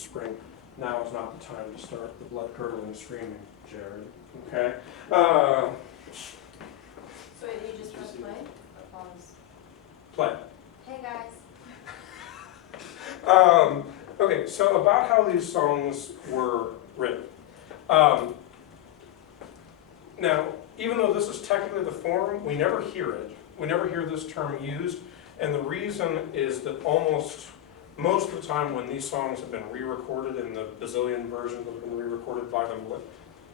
spring. Now is not the time to start the blood curdling screaming, Jared. Okay? So wait, you just press play or pause? Play. Hey guys. Okay, so about how these songs were written. Now, even though this is technically the form, we never hear it. We never hear this term used, and the reason is that most of the time when these songs have been re-recorded in the bazillion versions that have been re-recorded by them,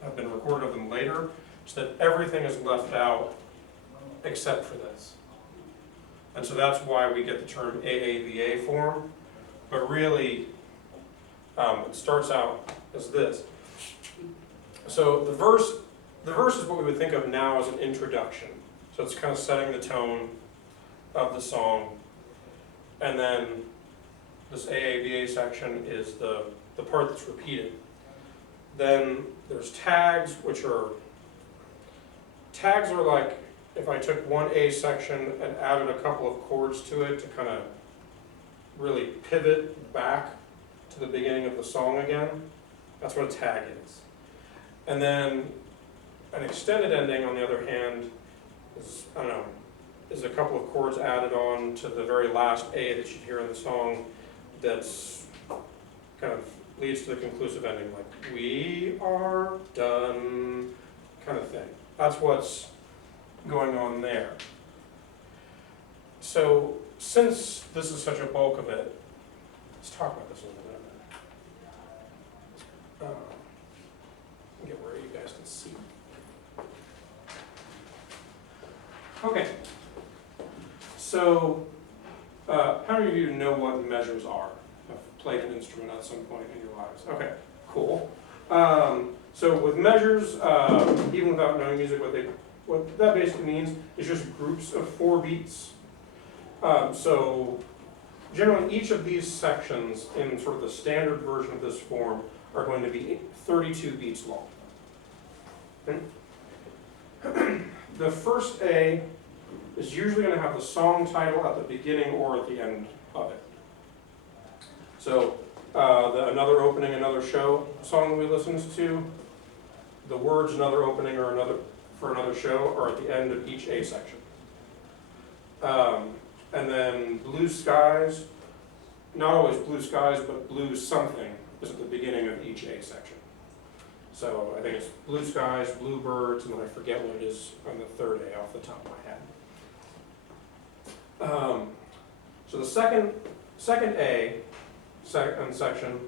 have been recorded of them later, is that everything is left out except for this. And so that's why we get the term AAVA form, but really it starts out as this. So the verse is what we would think of now as an introduction. So it's kind of setting the tone of the song. And then this AAVA section is the part that's repeated. Then there's tags, tags are like if I took one A section and added a couple of chords to it to kind of really pivot back to the beginning of the song again. That's what a tag is. And then an extended ending, on the other hand, is a couple of chords added on to the very last A that you hear in the song that's kind of leads to the conclusive ending, like, we are done, kind of thing. That's what's going on there. So, since this is such a bulk of it, let's talk about this a little bit. Get where you guys can see. Okay. So, how many of you know what measures are? Have played an instrument at some point in your lives? Okay, cool. So with measures, even without knowing music, what that basically means is just groups of 4 beats. So generally each of these sections in sort of the standard version of this form are going to be 32 beats long. Okay? The first A is usually going to have the song title at the beginning or at the end of it. So Another Opening, Another Show song that we listened to, the words Another Opening or Another Show are at the end of each A section. And then Blue Skies, not always Blue Skies, but Blue Something is at the beginning of each A section. So I think it's Blue Skies, Blue Birds, and then I forget what it is on the third A off the top of my head. So the second A section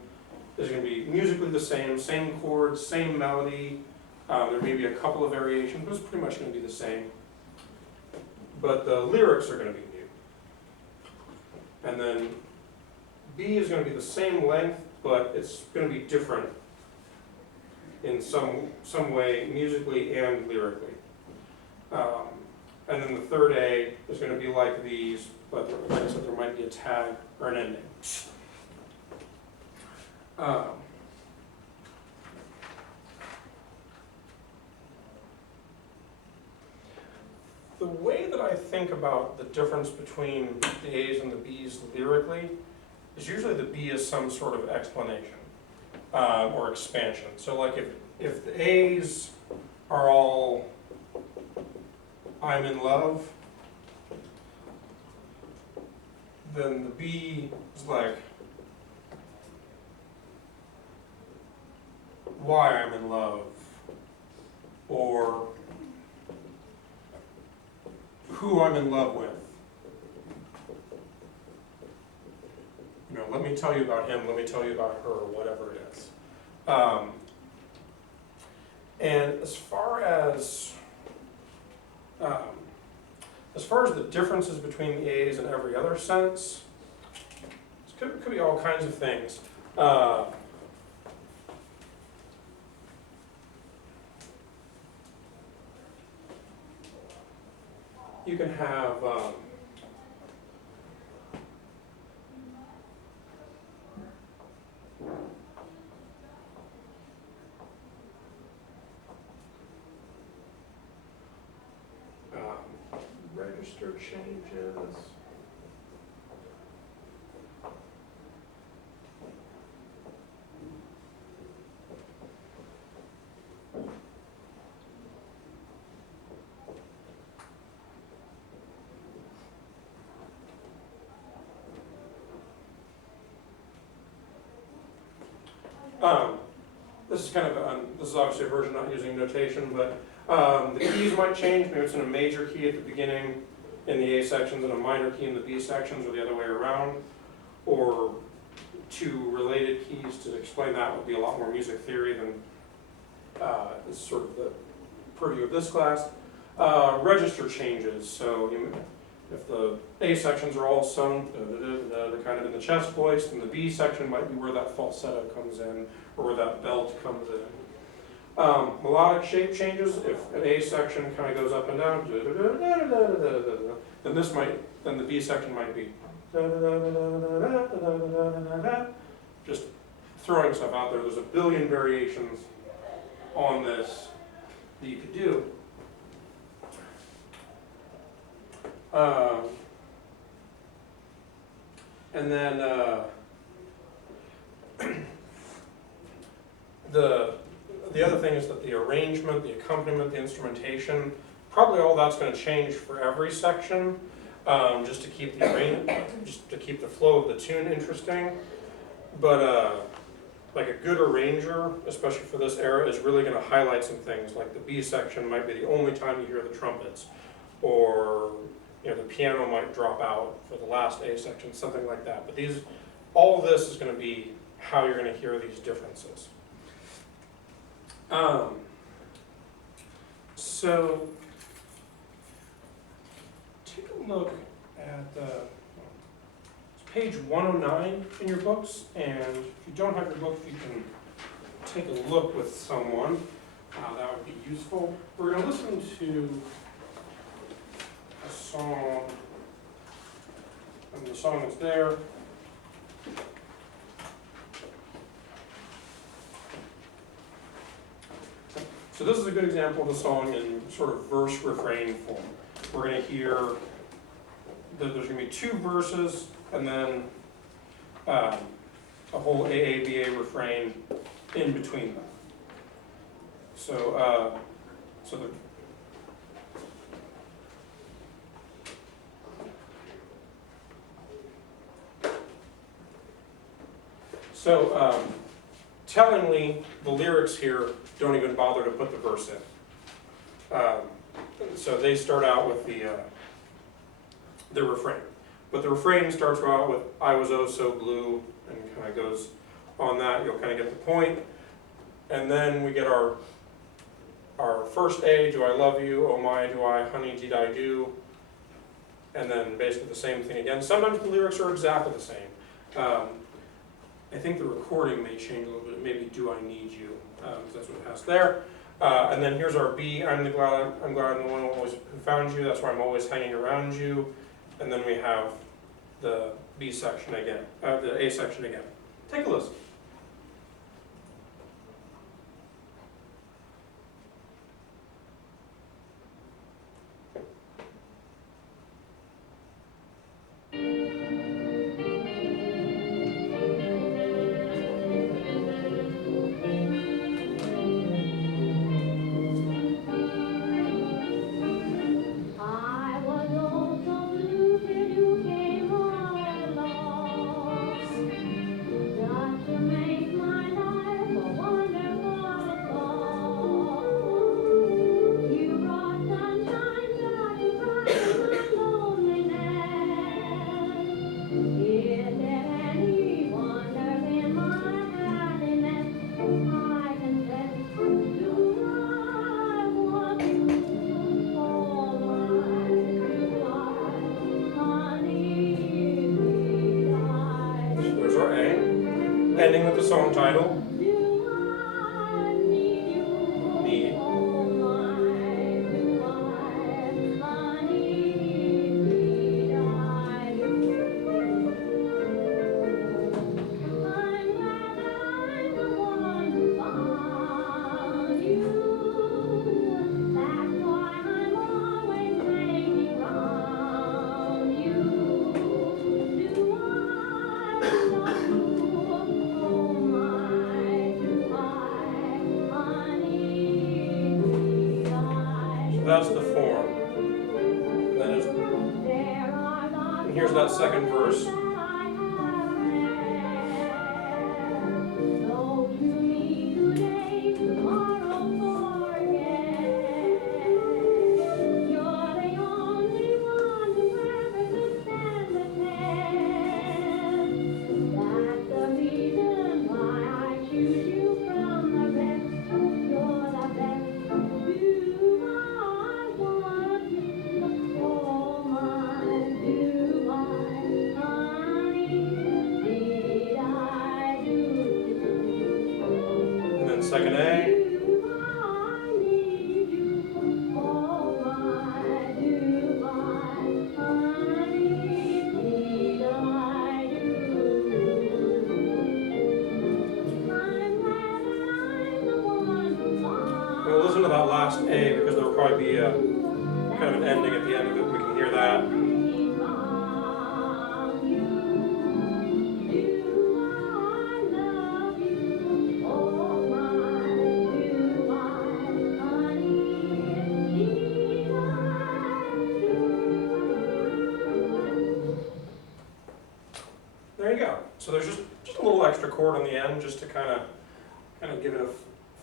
is going to be musically the same chords, same melody. There may be a couple of variations, but it's pretty much going to be the same. But the lyrics are going to be new. And then B is going to be the same length, but it's going to be different in some way, musically and lyrically. And then the third A is going to be like these, but like I said, there might be a tag or an ending. The way that I think about the difference between the A's and the B's lyrically is usually the B is some sort of explanation or expansion. So like if the A's are all I'm in love, then the B is like why I'm in love, or who I'm in love with. You know, let me tell you about him, let me tell you about her, whatever it is. And as far as the differences between the A's and every other sense, it could be all kinds of things. You can have register changes. This is kind of, this is obviously a version not using notation, but the keys might change. Maybe it's in a major key at the beginning in the A sections and a minor key in the B sections, or the other way around. Or two related keys. To explain that would be a lot more music theory than is sort of the purview of this class. Register changes. So if the A sections are all sung, they're kind of in the chest voice, and the B section might be where that falsetto comes in, or where that belt comes in. Melodic shape changes. If an A section kind of goes up and down, then the B section might be just throwing stuff out there. There's a billion variations on this that you could do. And then the other thing is that the arrangement, the accompaniment, the instrumentation, probably all that's going to change for every section, just to keep the flow of the tune interesting. But like a good arranger, especially for this era, is really going to highlight some things. Like the B section might be the only time you hear the trumpets, or the piano might drop out for the last A section, something like that. But all of this is going to be how you're going to hear these differences. So take a look at it's page 109 in your books, and if you don't have your book, you can take a look with someone. That would be useful. We're going to listen to a song, and the song is there. So this is a good example of the song in sort of verse-refrain form. We're going to hear that there's going to be two verses, and then a whole AABA refrain in between them. So tellingly, the lyrics here don't even bother to put the verse in. So they start out with the refrain. But the refrain starts out with, I was oh so blue, and kind of goes on that. You'll kind of get the point. And then we get our first A, do I love you, oh my, do I, honey, did I do. And then basically the same thing again. Sometimes the lyrics are exactly the same. I think the recording may change a little bit. Maybe do I need you, that's what it has there. And then here's our B, I'm glad I'm the one who found you, that's why I'm always hanging around you. And then we have the B section again, the A section again. Take a listen. Ending with the song title. Need. That's the form. And here's that second verse. second A. We'll listen to that last A because there'll probably be a kind of an ending at the end of it. We can hear that. There you go. So there's just a little extra chord on the end just to kind of give it a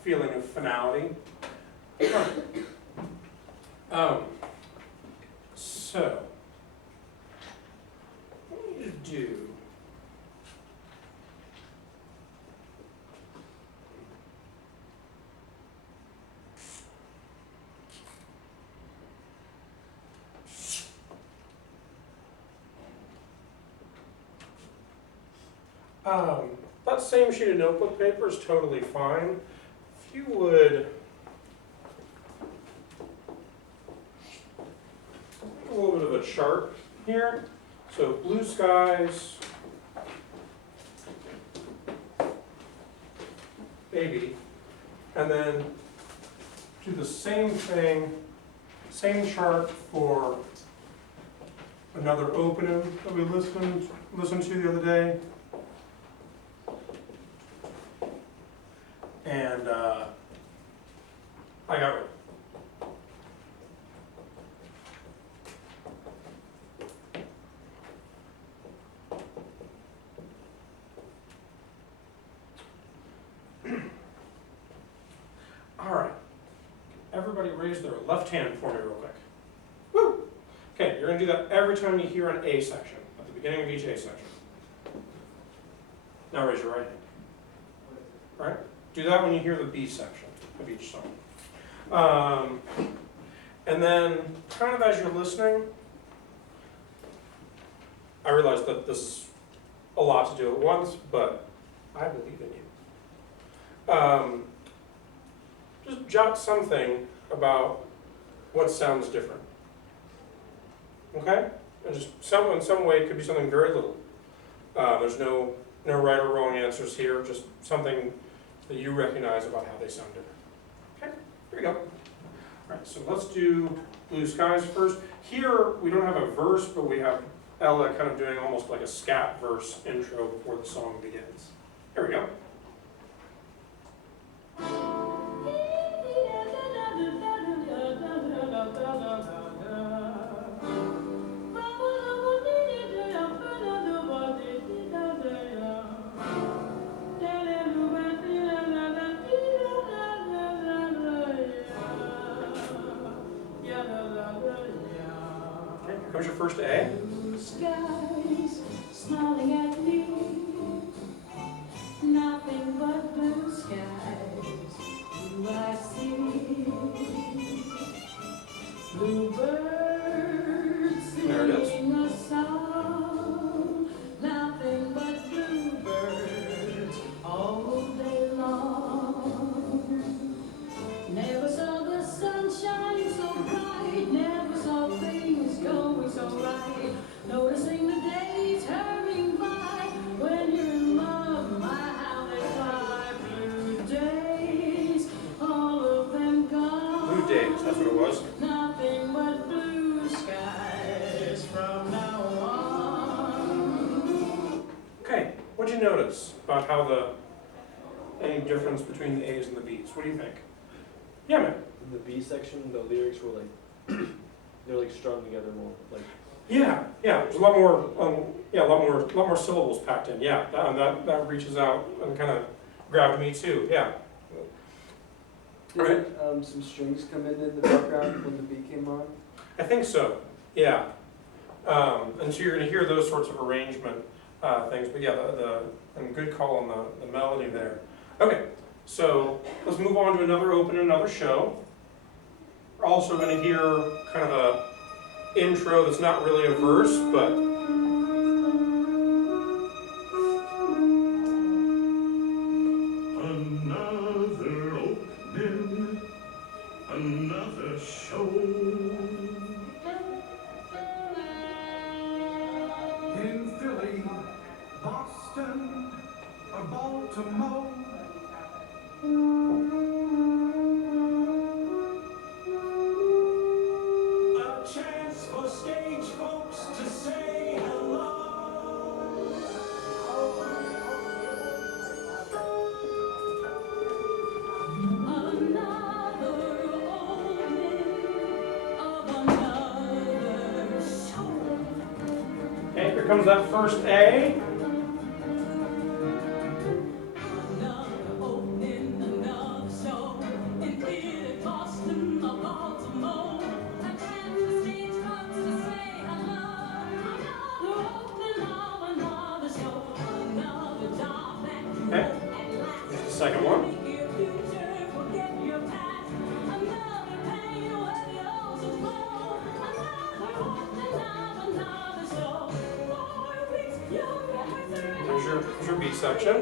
feeling of finality. So, what we need to do, that same sheet of notebook paper is totally fine. If you would, a little bit of a chart here. So blue skies, baby, and then do the same thing, same chart for another opening that we listened to the other day. And I got it. All right. Everybody raise their left hand for me real quick. Woo! Okay, you're going to do that every time you hear an A section, at the beginning of each A section. Now raise your right hand. All right? Do that when you hear the B section of each song. And then, kind of as you're listening, I realize that this is a lot to do at once, but I believe in you. Just jot something about what sounds different. Okay? And just in some way, it could be something very little. There's no right or wrong answers here, just something that you recognize about how they sound different. Okay, here we go. All right, so let's do Blue Skies first. Here, we don't have a verse, but we have Ella kind of doing almost like a scat verse intro before the song begins. Here we go. Here's your first A. Blue skies smiling at me, nothing but blue skies do I see. Bluebirds singing a song, nothing but bluebirds all day long. Never saw the sun shining so bright, never saw things going so right. Noticing the days hurrying by, when you're in love, my how they fly. Blue days, all of them gone. Blue Days, that's what it was. Nothing but blue skies from now on. Okay, what'd you notice about how any difference between the A's and the B's? What do you think? Yeah, man. In the B section, the lyrics were like, they're like strung together more. Like, Yeah. There's a lot more, a lot more syllables packed in. Yeah, that reaches out and kind of grabbed me too. Yeah. did some strings come in the background when the beat came on? I think so. Yeah. And so you're going to hear those sorts of arrangement things. But yeah, and good call on the melody there. Okay. So let's move on to another open, another show. We're also going to hear kind of a intro that's not really a verse, but another A chance for stage folks to say hello. Another opening of another show. Okay, here comes that first A. Another opening, another show in theater Boston or Baltimore. A chance for stage folks to say hello. Another opening of another show. Another job that you Okay. hope at last. Here's the second one. Make your future, forget your past. Another pain where the oceans flow. Another opening of another show. 4 weeks, you're rehearsing. There's your B section.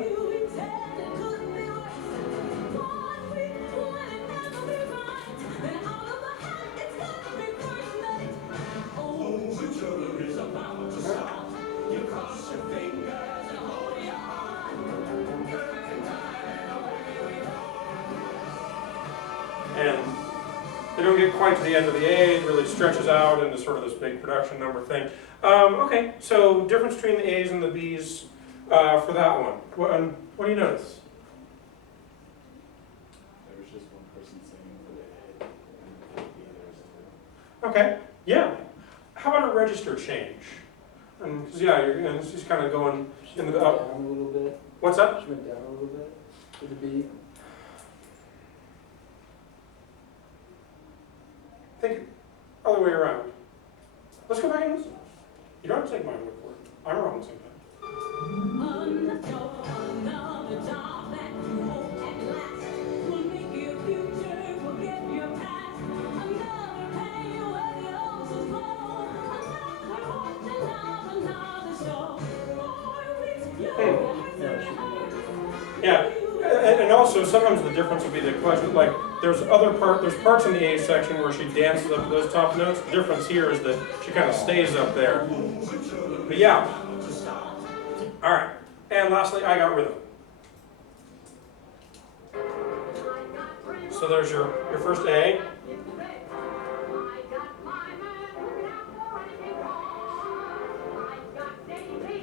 Overture is about to start. You cross your fingers and hold your heart. Curtain time and away we go. And they don't get quite to the end of the A, it really stretches out into sort of this big production number thing. Okay, so difference between the A's and the B's for that one. What do you notice? There was just one person singing for the A, and the B there's two. Okay, yeah. How about a register change? Because yeah, she's kind of going She in went the up. down a little bit. What's that? She went down a little bit with the B. Think other way around. Let's go back and listen. You don't have to take my word for it. I'm wrong sometimes. Another job that you hope at last will make your future, forget your past. Another pain where the oceans flow. Another opening of another show. 4 weeks, you're rehearsing. Yeah, and also sometimes the difference would be the question, like there's parts in the A section where she dances up to those top notes. The difference here is that she kind of stays up there. But yeah. All right, and lastly, I got rhythm. So there's your first A.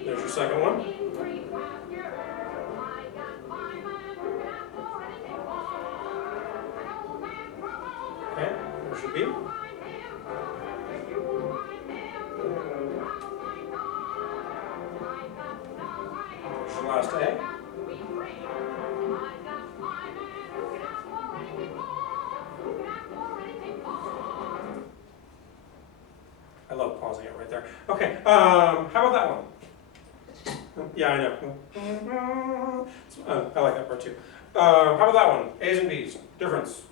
There's your second one. Okay, there should be. There's the last A. I love pausing it right there. Okay, how about that one? Yeah, I know. I like that part too. How about that one? A's and B's. Difference.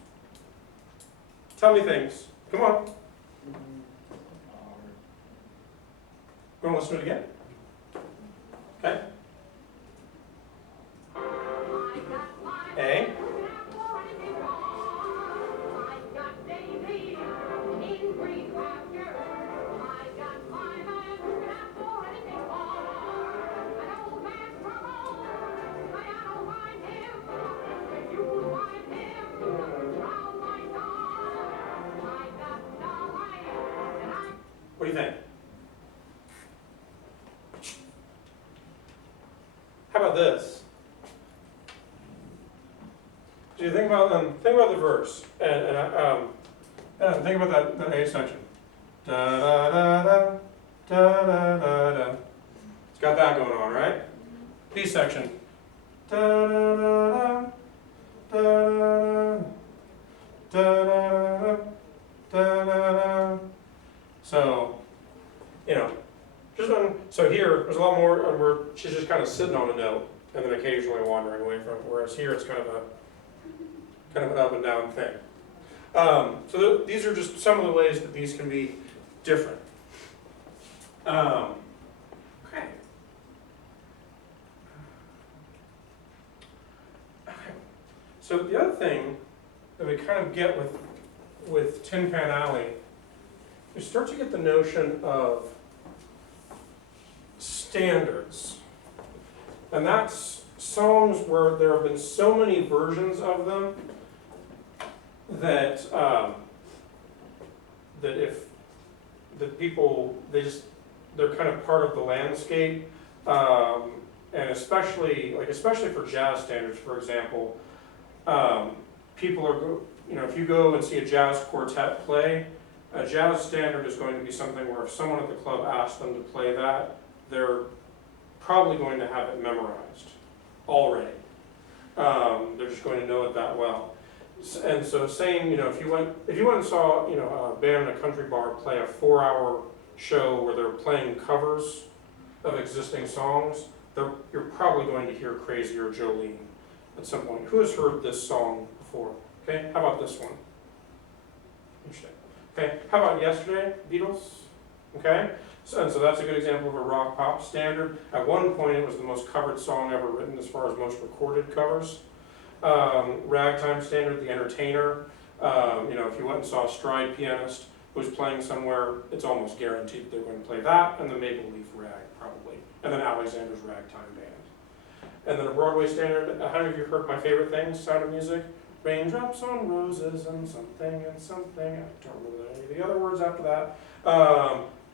Tell me things. Come on. You want to listen to it again? Okay. A. What do you think? How about this? Do you think about the verse and think about that A section. Da da da da da da da da. It's got that going on, right? B section. Da da da da da da da da da. So, so here there's a lot more where she's just kind of sitting on a note and then occasionally wandering away from it. Whereas here it's kind of an up and down thing. So these are just some of the ways that these can be different. Okay. So the other thing that we kind of get with Tin Pan Alley, you start to get the notion of standards. And that's songs where there have been so many versions of them that that people, they're kind of part of the landscape, and especially for jazz standards, for example, people are, if you go and see a jazz quartet play, a jazz standard is going to be something where if someone at the club asks them to play that, they're probably going to have it memorized already. They're just going to know it that well. And so saying, if you went and saw, a band in a country bar play a 4-hour show where they're playing covers of existing songs, you're probably going to hear Crazy or Jolene at some point. Who has heard this song before? Okay, how about this one? Interesting. Okay, how about Yesterday, Beatles? Okay, so that's a good example of a rock pop standard. At one point, it was the most covered song ever written as far as most recorded covers. Ragtime standard, The Entertainer. If you went and saw a stride pianist who's playing somewhere, it's almost guaranteed that they're going to play that, and the Maple Leaf Rag, probably. And then Alexander's Ragtime Band. And then a Broadway standard, how many of you heard my favorite thing, Sound of Music? Raindrops on roses and something and something. I don't remember any of the other words after that.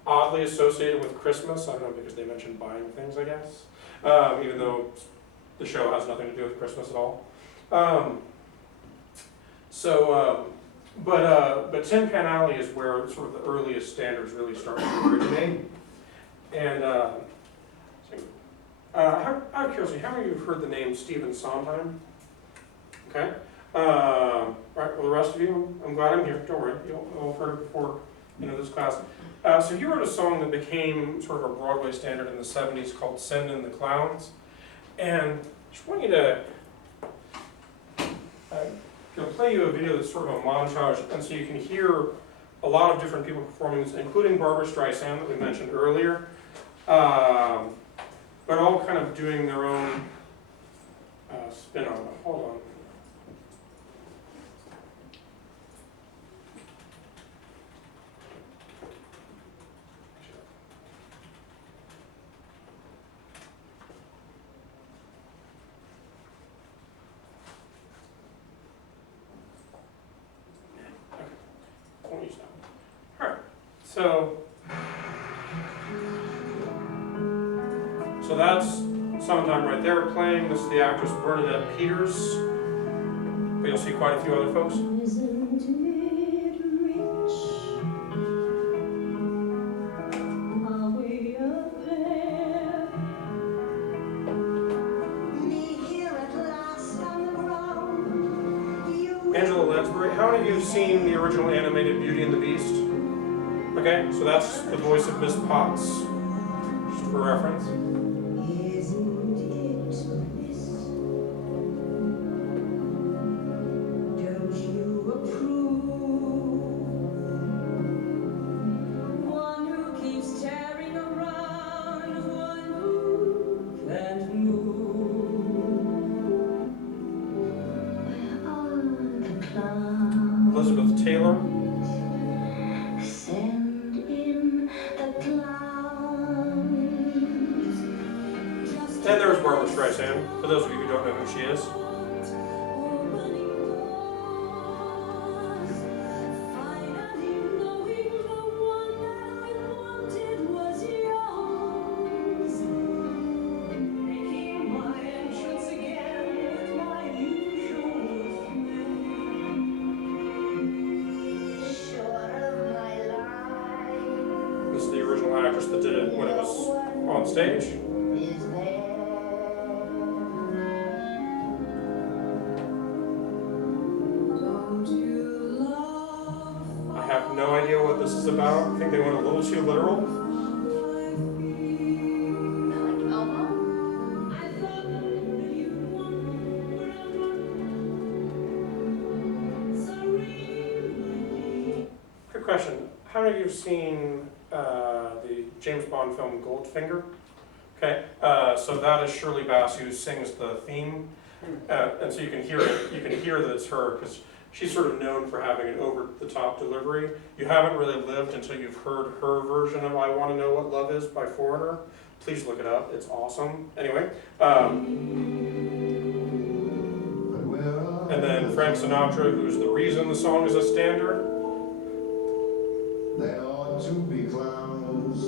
Oddly associated with Christmas, I don't know, because they mentioned buying things, I guess. Even though the show has nothing to do with Christmas at all. But Tin Pan Alley is where sort of the earliest standards really start to originate. And out of curiosity, how many of you have heard the name Stephen Sondheim? Okay. Right, well, the rest of you, I'm glad I'm here. Don't worry, you'll have heard it before, this class. So he wrote a song that became sort of a Broadway standard in the 70s called "Send in the Clowns," and I just want you to play you a video that's sort of a montage, and so you can hear a lot of different people performing this, including Barbra Streisand that we mentioned earlier, but all kind of doing their own spin on it. Hold on. So that's Sondheim right there playing. This is the actress Bernadette Peters. But you'll see quite a few other folks. Isn't it rich? Are we up there? Me here at last on the ground. Angela Lansbury. How many of you have seen the original animated Beauty and the Beast? Okay, so that's the voice of Miss Potts, just for reference. Isn't it bliss? Don't you approve? One who keeps tearing around, one who can't move. Where are the clouds? Elizabeth Taylor. Send in the clouds. And there's Barbra Streisand, for those of you who don't know who she is. This is the original actress that did it when it was on stage. I have no idea what this is about. I think they went a little too literal. Like Elmo? Quick question. How many of you have seen the James Bond film Goldfinger? Okay, so that is Shirley Bassey who sings the theme. And so you can hear it. You can hear that it's her because she's sort of known for having an over-the-top delivery. You haven't really lived until you've heard her version of "I Want to Know What Love Is" by Foreigner. Please look it up. It's awesome. Anyway. And then Frank Sinatra, who's the reason the song is a standard. There ought to be clouds.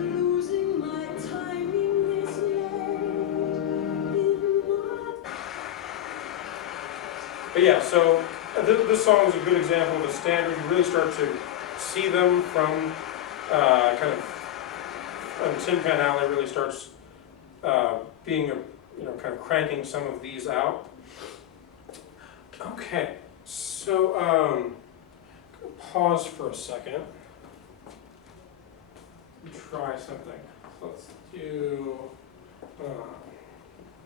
Losing my timing this But yeah, so this song is a good example of a standard. You really start to see them from kind of Tin Pan Alley really starts being kind of cranking some of these out. Okay, so pause for a second. Try something. Let's do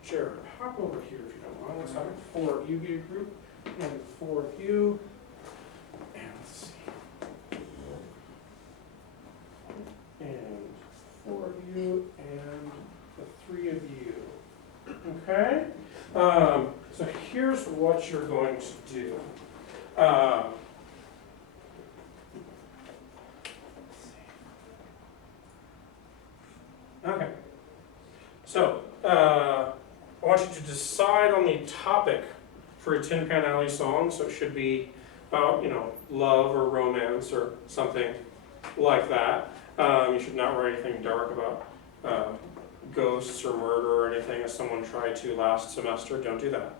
Jared. Hop over here if you don't mind. Let's have 4 of you be a group, and 4 of you. And let's see. And 4 of you, and the 3 of you. Okay? So here's what you're going to do. Okay. So, I want you to decide on the topic for a Tin Pan Alley song. So it should be about, love or romance or something like that. You should not write anything dark about ghosts or murder or anything, as someone tried to last semester. Don't do that.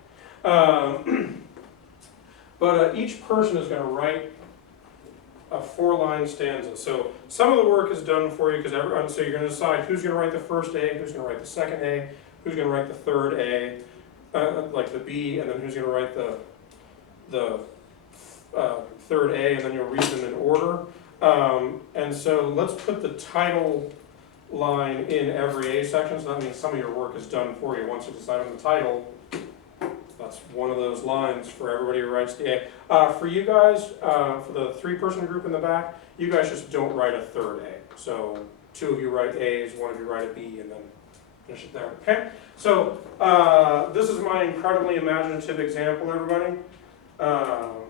But each person is going to write a 4-line stanza. So some of the work is done for you because everyone. So you're going to decide who's going to write the first A, who's going to write the second A, who's going to write the third A, like the B, and then who's going to write the third A, and then you'll read them in order. And so let's put the title line in every A section. So that means some of your work is done for you. Once you decide on the title, that's one of those lines for everybody who writes the A. For you guys, for the 3-person group in the back, you guys just don't write a third A. So 2 of you write A's, 1 of you write a B, and then finish it there. Okay? So this is my incredibly imaginative example, everybody. Okay.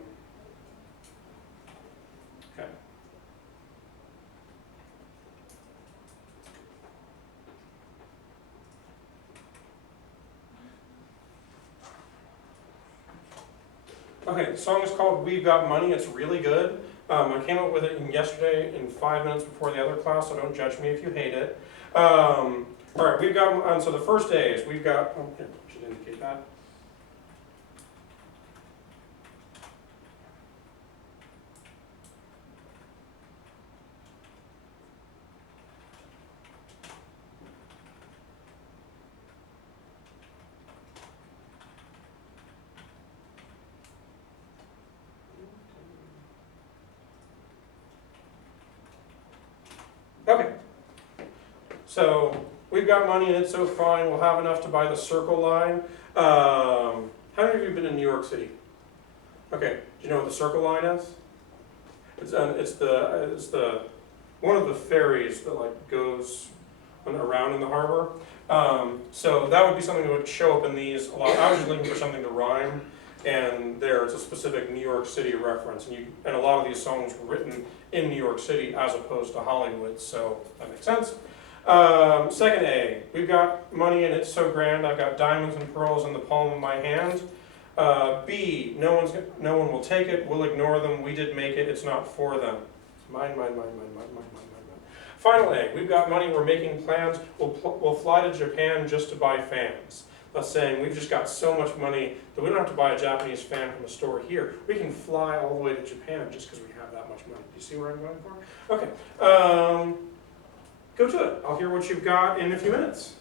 Okay, the song is called We've Got Money. It's really good. I came up with it yesterday in 5 minutes before the other class, so don't judge me if you hate it. All right, we've got, so the first A is we've got, here, I should indicate that. Okay, so we've got money and it's so fine, we'll have enough to buy the circle line. How many of you have been in New York City? Okay, do you know what the circle line is? It's the one of the ferries that like goes around in the harbor. So that would be something that would show up in these a lot. I was just looking for something to rhyme, and there it's a specific New York City reference, and a lot of these songs were written in New York City as opposed to Hollywood, so that makes sense. Second A, we've got money and it's so grand, I've got diamonds and pearls in the palm of my hand. B, no one will take it, we'll ignore them, we did make it, it's not for them. Mine. Final A, we've got money, we're making plans, we'll fly to Japan just to buy fans. That's saying we've just got so much money that we don't have to buy a Japanese fan from a store here. We can fly all the way to Japan just because we have that much money. Do you see where I'm going for? Okay. Go to it. I'll hear what you've got in a few minutes.